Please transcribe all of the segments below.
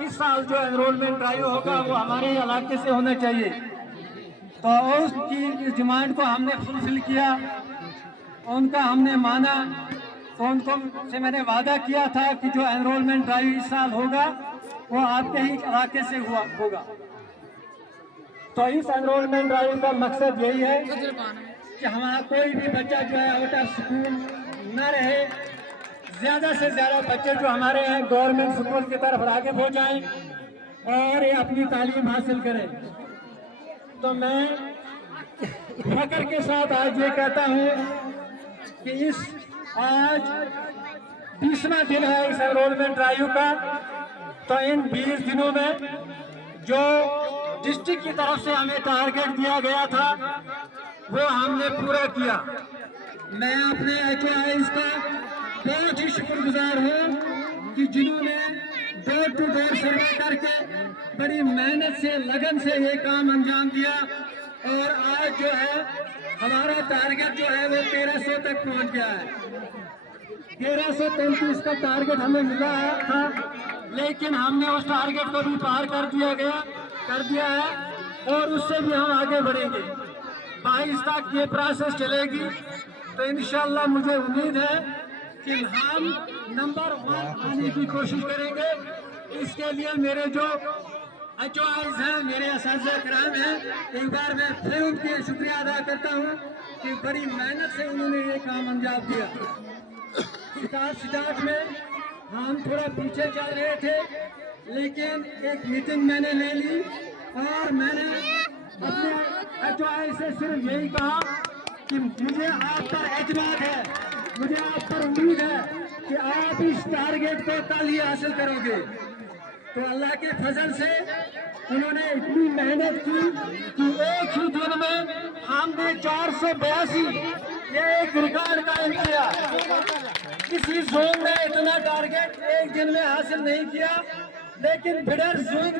इस साल जो एनरोलमेंट ड्राइव होगा वो हमारे इलाके से होना चाहिए। तो उसकी इस डिमांड को हमने फुलफिल किया, उनका हमने माना। तो उनको से मैंने वादा किया था कि जो एनरोलमेंट ड्राइव इस साल होगा वो आपके ही इलाके से होगा। तो इस एनरोलमेंट ड्राइव का मकसद यही है कि हमारा कोई भी बच्चा जो है आउट ऑफ स्कूल न रहे, ज़्यादा से ज़्यादा बच्चे जो हमारे हैं गवर्नमेंट स्कूल की तरफ राग़िब हो जाएं और ये अपनी तालीम हासिल करें। तो मैं फख्र के साथ आज ये कहता हूँ कि आज 20वां दिन है इस एनरोलमेंट ड्राइव का। तो इन 20 दिनों में जो डिस्ट्रिक्ट की तरफ से हमें टारगेट दिया गया था वो हमने पूरा किया। मैं अपने HOIs का बहुत ही शुक्रगुजार हूँ कि जिन्होंने डोर टू डोर सर्वे करके बड़ी मेहनत से लगन से ये काम अंजाम दिया। और आज जो है हमारा टारगेट जो है वो 1300 तक पहुँच गया है। 1333 का टारगेट हमें मिला था, लेकिन हमने उस टारगेट को भी पार कर दिया है और उससे भी हम आगे बढ़ेंगे। 22 तक ये प्रोसेस चलेगी। तो इंशाल्लाह मुझे उम्मीद है कि हम नंबर 1 आने की कोशिश करेंगे। इसके लिए मेरे जो HOIs हैं, मेरे असातिज़ा किराम हैं, एक बार मैं फिर उनके शुक्रिया अदा करता हूँ कि बड़ी मेहनत से उन्होंने ये काम अंजाम दिया। स्टार्ट में हम थोड़ा पीछे चल रहे थे, लेकिन एक मीटिंग मैंने ले ली और मैंने अपने HOI से सिर्फ यही कहा कि मुझे आप पर एतमाद है, मुझे आप पर उम्मीद है कि आप इस टारगेट को कल ही हासिल करोगे। तो अल्लाह के फजल से उन्होंने इतनी मेहनत की कि एक ही दिन में हमने 482 ये एक रिकॉर्ड कायम किया। किसी जोन ने इतना टारगेट एक दिन में हासिल नहीं किया। लेकिन बिडर जोन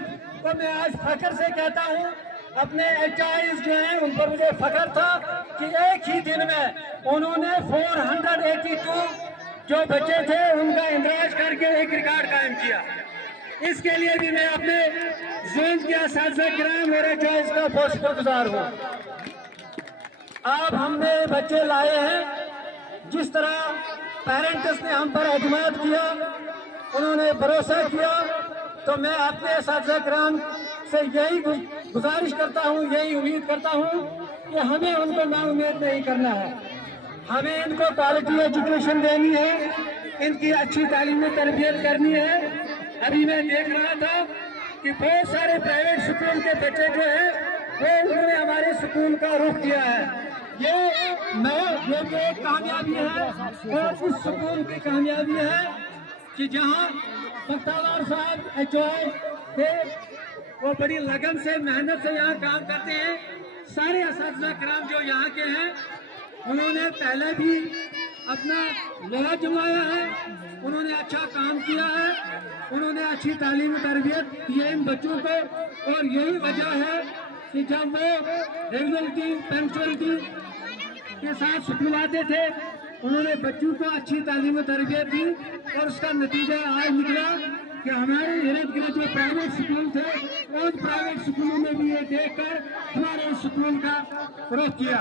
को मैं आज फख्र से कहता हूँ, अपने HOIs जो हैं उन पर मुझे फख्र था कि एक ही दिन में उन्होंने 482 जो बच्चे थे उनका इंदराज करके एक रिकॉर्ड कायम किया। इसके लिए भी मैं अपने जोन के असातिज़ा किराम और HOIs का बहुत शुक्रगुजार हूँ। अब हमने बच्चे लाए हैं, जिस तरह पेरेंट्स ने हम पर एतमाद किया, उन्होंने भरोसा किया। तो मैं अपने असातिज़ा किराम से यही गुजारिश करता हूँ, यही उम्मीद करता हूँ कि हमें उनको नाउम्मीद नहीं करना है। हमें इनको क्वालिटी एजुकेशन देनी है, इनकी अच्छी तालीमी तरबियत करनी है। अभी मैं देख रहा था कि बहुत सारे प्राइवेट स्कूल के बच्चे जो हैं वो उन्होंने हमारे स्कूल का रुख किया है। ये भी एक कामयाबी है और इस स्कूल की कामयाबी है कि जहाँ बख्तावर साहब HOI थे वो बड़ी लगन से मेहनत से यहाँ काम करते हैं। सारे असातिज़ा किराम जो यहाँ के हैं उन्होंने पहले भी अपना लोहा जमाया है, उन्होंने अच्छा काम किया है, उन्होंने अच्छी तालीम तरबियत दी है इन बच्चों को। और यही वजह है कि जब वो रेगुलरिटी पंक्चुअलिटी के साथ स्कूल आते थे उन्होंने बच्चों को अच्छी तालीम तरबियत दी और उसका नतीजा आज निकला कि हमारे इर्द गिर्द जो प्राइवेट स्कूल थे उन प्राइवेट स्कूलों में भी ये देखकर हमारे स्कूल का रुख किया।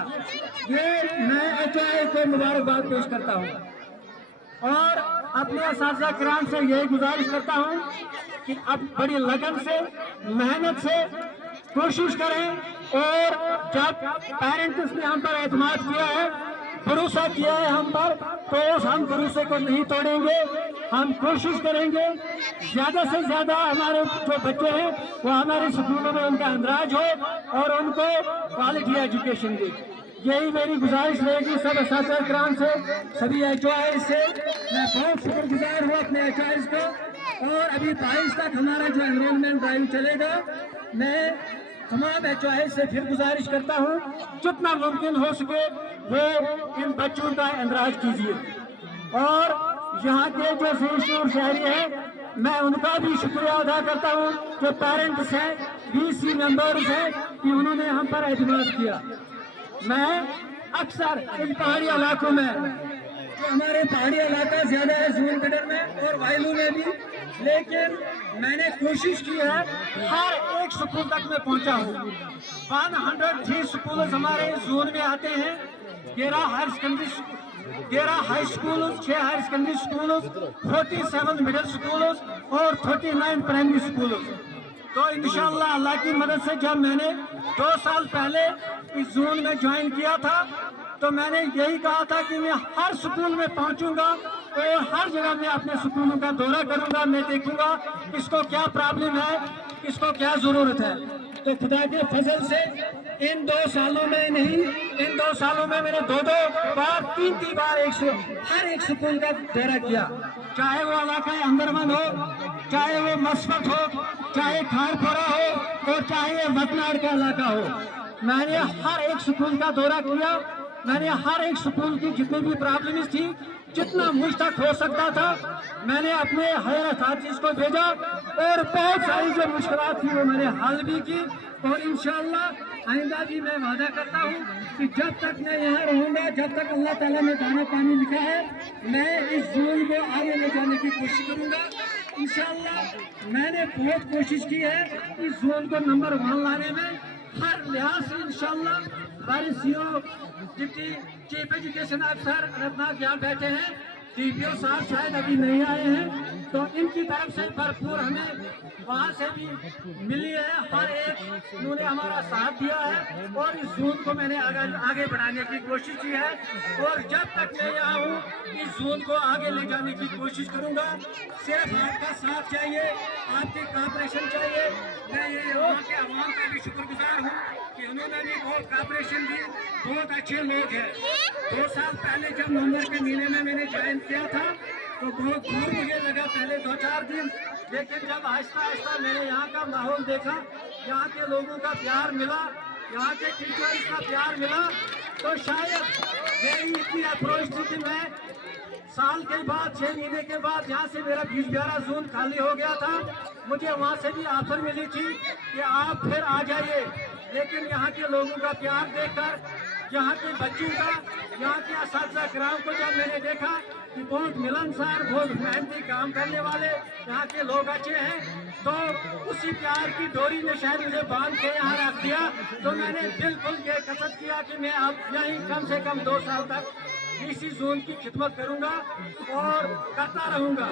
ये मैं HOI को मुबारकबाद पेश करता हूँ और अपने असातिज़ा किराम से यही गुजारिश करता हूँ कि अब बड़ी लगन से मेहनत से कोशिश करें। और जब पेरेंट्स ने हम पर एतमाद किया है, भरोसा किया है हम पर, तो हम भरोसे को नहीं तोड़ेंगे। हम कोशिश करेंगे ज़्यादा से ज़्यादा हमारे जो बच्चे हैं वो हमारे स्कूलों में उनका इंदराज हो और उनको क्वालिटी एजुकेशन दे। यही मेरी गुजारिश रहेगी सब असातिज़ा किराम से, सभी HOIs से। मैं बहुत शुक्रगुजार हूँ अपने HOIs को। और अभी 22 तक हमारा जो एनरोलमेंट ड्राइव चलेगा, मैं तमाम HOIs से फिर गुजारिश करता हूँ जितना मुमकिन हो सके वो इन बच्चों का इंदराज कीजिए। और यहाँ के जो ज़हीर शहरी हैं मैं उनका भी शुक्रिया अदा करता हूँ, जो पेरेंट्स हैं, VC मेंबर्स हैं कि उन्होंने हम पर एतमाद किया। मैं अक्सर इन पहाड़ी इलाकों में, जो हमारे पहाड़ी इलाका ज़्यादा है, जून बिडर में और वायलू में भी, لیکن میں نے کوشش کی ہے ہر ایک سکول تک میں پہنچا ہوں. 103 سکولز ہمارے زون میں آتے ہیں. 13 high schools, 6 higher secondary schools, 47 middle schools اور 39 پرائمری سکولز. تو انشاءاللہ اللہ کی مدد سے جب میں نے 2 سال پہلے اس زون میں جوائن کیا تھا تو میں نے یہی کہا تھا کہ میں ہر سکول میں پہنچوں گا اور ہر جگہ میں اپنے سکولوں کا دورہ کروں گا. میں دیکھوں گا کس کو کیا پرابلم ہے، کس کو کیا ضرورت ہے. تو خدا کے فضل سے ان 2 سالوں میں نہیں، ان 2 سالوں میں نے 2 بار 3 بار ہر ایک سکول کا دورہ کیا، چاہے وہ علاقہ اندرمن ہو، چاہے وہ مسفت ہو، چاہے کھارپورہ ہو اور چاہے وطناڑ کا علاقہ ہو. میں نے ہر ایک سکول کا دورہ کیا. میں نے ہر ایک سکول کی جتنی بھی پرابلمز تھی، جتنا مجھ تک ہو سکتا تھا، میں نے اپنے ہائر اتھارٹیز کو بھیجا اور بہت ساری جو مشکلات تھی وہ میں نے حل بھی کی. اور انشاءاللہ آئندہ بھی میں وعدہ کرتا ہوں کہ جب تک میں یہاں رہوں گا، جب تک اللہ تعالیٰ نے دانا پانی لکھا ہے، میں اس زون کو آگے لے جانے کی کوشش کروں گا. انشاءاللہ میں نے بہت کوشش کی ہے اس زون کو نمبر 1 لانے میں. ہر لحاظ سے انشاءاللہ ہمارے سی او، ڈپٹی چیف ایجوکیشن افسر اننت ناگ یہاں بیٹھے ہیں، ڈی پی او صاحب شاید ابھی نہیں آئے ہیں، تو ان کی طرف سے بھرپور ہمیں وہاں سے بھی ملی ہے. ہر ایک انہوں نے ہمارا ساتھ دیا ہے اور اس زون کو میں نے آگے بڑھانے کی کوشش کی ہے. اور جب تک میں یہاں ہوں اس زون کو آگے لے جانے کی کوشش کروں گا. صرف آپ کا ساتھ چاہیے، آپ کی کوآپریشن چاہیے. میں یہ وہاں کے عوام کا بھی شکر گزار ہوں کہ انہوں نے بھی بہت کوآپریشن دی. بہت اچھے لوگ ہیں. 2 سال پہلے جب نومبر کے مہینے میں نے جوائن کیا تھا تو بہت دور مجھے لگا، پہلے 2-4 دن، لیکن جب آہستہ آہستہ میں نے یہاں کا ماحول دیکھا، یہاں کے لوگوں کا پیار ملا، یہاں کے ٹیچرز کا پیار ملا، تو شاید میری اتنی اپروچ تھی کہ میں سال کے بعد 6 مہینے کے بعد یہاں سے میرا 20-11 زون خالی ہو گیا تھا. مجھے وہاں سے بھی آفر ملی تھی کہ آپ پھر آ جائیے. لیکن یہاں کے لوگوں کا پیار دیکھ کر، یہاں کے بچوں کا، یہاں کے اساتذہ کرام کو جب میں نے دیکھا کہ بہت ملنسار، بہت محنتی کام کرنے والے یہاں کے لوگ اچھے ہیں، تو اسی پیار کی ڈوری نے شاید مجھے باندھ کے یہاں رکھ دیا. تو میں نے بالکل یہ قصد کیا کہ میں اب یہیں کم سے کم 2 سال تک اسی زون کی خدمت کروں گا اور کرتا رہوں گا.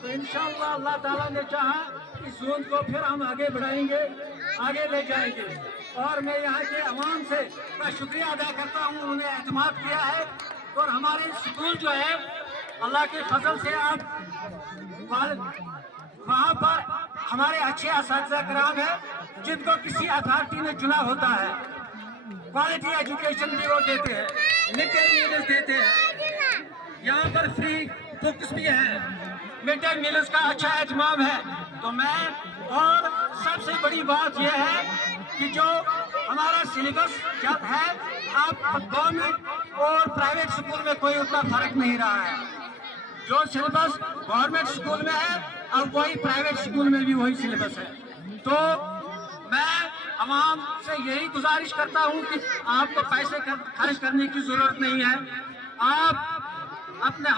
تو انشاءاللہ اللہ تعالیٰ نے چاہا اس زون کو پھر ہم آگے بڑھائیں گے، آگے لے جائیں گے. اور میں یہاں کے عوام سے کا شکریہ ادا کرتا ہوں، انہوں نے اعتماد کیا ہے. اور ہمارے سکول جو ہے اللہ کے فضل سے آپ وہاں پر ہمارے اچھے اساتذہ کرام ہیں جن کو کسی اتھارٹی نے چنا ہوتا ہے. کوالٹی ایجوکیشن بھی وہ دیتے ہیں، مڈ ڈے میلز دیتے ہیں، یہاں پر فری بکس بھی ہیں، مڈ ڈے میلز کا اچھا اہتمام ہے. تو میں، اور سب سے بڑی بات یہ ہے کہ جو ہمارا سلیبس جب ہے، اب گورنمنٹ اور پرائیویٹ سکول میں کوئی اتنا فرق نہیں رہا ہے. جو سلیبس گورنمنٹ سکول میں ہے اب وہی پرائیویٹ سکول میں بھی وہی سلیبس ہے. تو میں عوام سے یہی گزارش کرتا ہوں کہ آپ کو پیسے خرچ کرنے کی ضرورت نہیں ہے. آپ اپنے